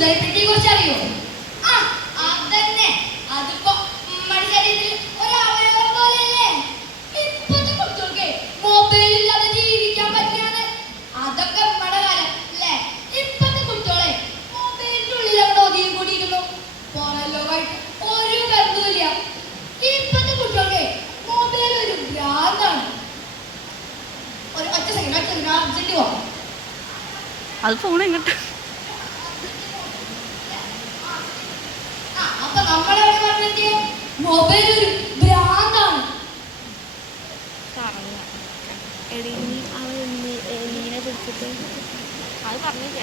സുന്ദരിപ്പെട്ടിയെ കുറിച്ച് അറിയോ? ആ അതന്നെ. അതിപ്പോ നമ്മുടെ ശരീരത്തിൽ ഒരു അവയവം പോലെയല്ലേ. ഇപ്പോഴത്തെ കുട്ടികൾക്ക് മൊബൈൽ ഇല്ലാതെ ജീവിക്കാൻ പറ്റിയാണ്. അതൊക്കെ നമ്മുടെ കാലം അല്ലേ. ഇപ്പോഴത്തെ കുട്ടികളെ മൊബൈലിന്റെ ഉള്ളിൽ അവിടെ ഒതുങ്ങി കൂടിയിരിക്കുന്നു. പുറം ലോകമായിട്ട് ഒരു ബന്ധവുമില്ല. ഇപ്പോഴത്തെ കുട്ടികൾക്ക് മൊബൈൽ ഒരു ഭ്രാന്താണ്. ഒരു ഒറ്റ സെക്കൻഡ് അർജന്റ് പോവാം. അത് ഫോൺ എങ്ങോട്ട്? അപ്പൊ നമ്മളവിടെ പറഞ്ഞെത്തിയ മൊബൈൽ ഒരു ഭ്രാന്താണ്. എലീനെ പിടിച്ചിട്ട് അത് പറഞ്ഞില്ല.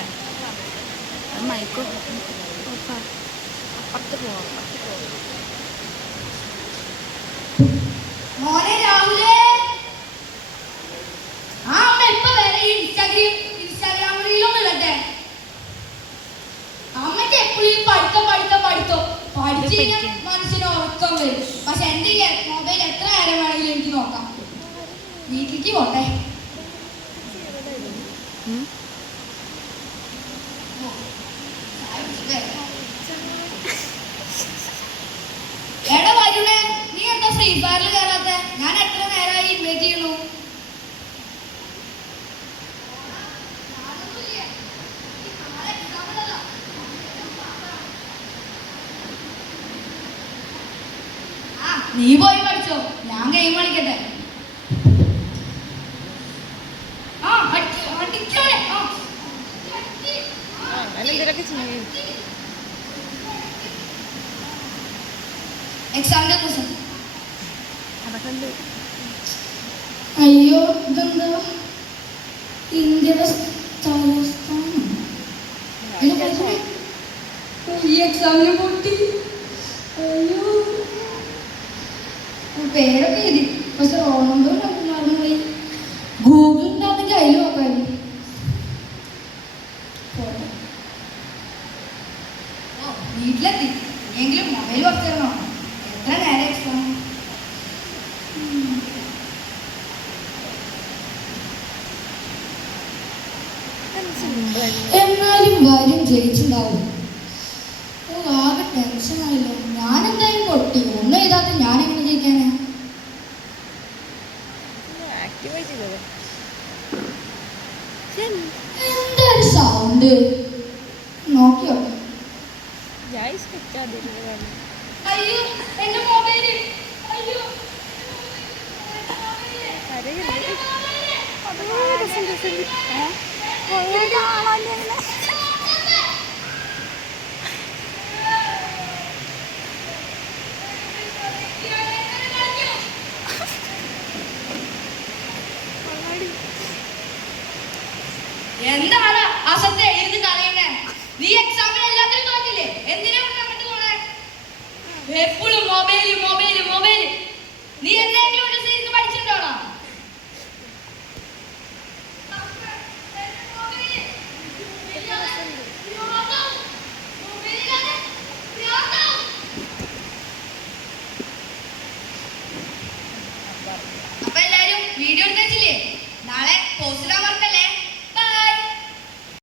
അത് മയക്കോ അപ്പുറത്ത് പോവാം. മോനെ രാഹുലേ, ആ അമ്മ ഇപ്പൊ വരെ ഇൻസ്റ്റാഗ്രാമിലൊന്നും ഇടട്ടെ. അമ്മയ്ക്ക് എപ്പോഴും പഠിത്തം പഠിച്ചു കഴിഞ്ഞാൽ മനസ്സിന് ഉറക്കം വരും. പക്ഷെ എന്റെ മൊബൈൽ എത്ര നേരം വേണമെങ്കിലും എനിക്ക് നോക്കാം. വീട്ടിലേക്ക് പോട്ടെ. എടാ വരുണേ, നീ എന്താ ഫ്രീ ഫയറിൽ കയറാത്ത? ഞാൻ എത്ര നേരമായി ഇൻവൈറ്റ് ചെയ്യണു. നീ പോയി പഠിച്ചോ, ഞാൻ ഗെയിം കളിക്കട്ടെ. എക്സാമിന്റെ ദിവസം അയ്യോ ഇതെന്താ ഇന്ത്യയുടെ തലസ്ഥാനം. ഈ എക്സാമിന് പൊട്ടി. അയ്യോ പേരൊക്കെ എഴുതി, പക്ഷെ ഓണന്തോ മറന്നുപോയി. ഗൂഗിൾ ഉണ്ടാകുന്നെങ്കിൽ അതിൽ നോക്കായിരുന്നു. വീട്ടിലെത്തി. എങ്കിലും മൊബൈൽ കുറച്ചിരുന്നോ? എത്ര നേരം എക്സാം? എന്നാലും വരും, ജയിച്ചിണ്ടാവും. ആകെ ടെൻഷനായല്ലോ. ഞാനെന്തായാലും പൊട്ടി. ഒന്നും എഴുതാത്ത ഞാൻ എങ്ങനെ ജയിക്കാനാ? എന്താ ഒരു സൗണ്ട്? നോക്കിയോ? അയ്യോ എന്റെ മൊബൈല്. അയ്യോ എന്താണ് അസത്തെ ഇരുന്ന് കളയുന്നേ? നീ എക്സാമിന് എല്ലാത്തിനും തോന്നില്ലേ? എന്തിനാ അങ്ങോട്ട് പോണേ? എപ്പോഴും മൊബൈല് മൊബൈല് മൊബൈല്.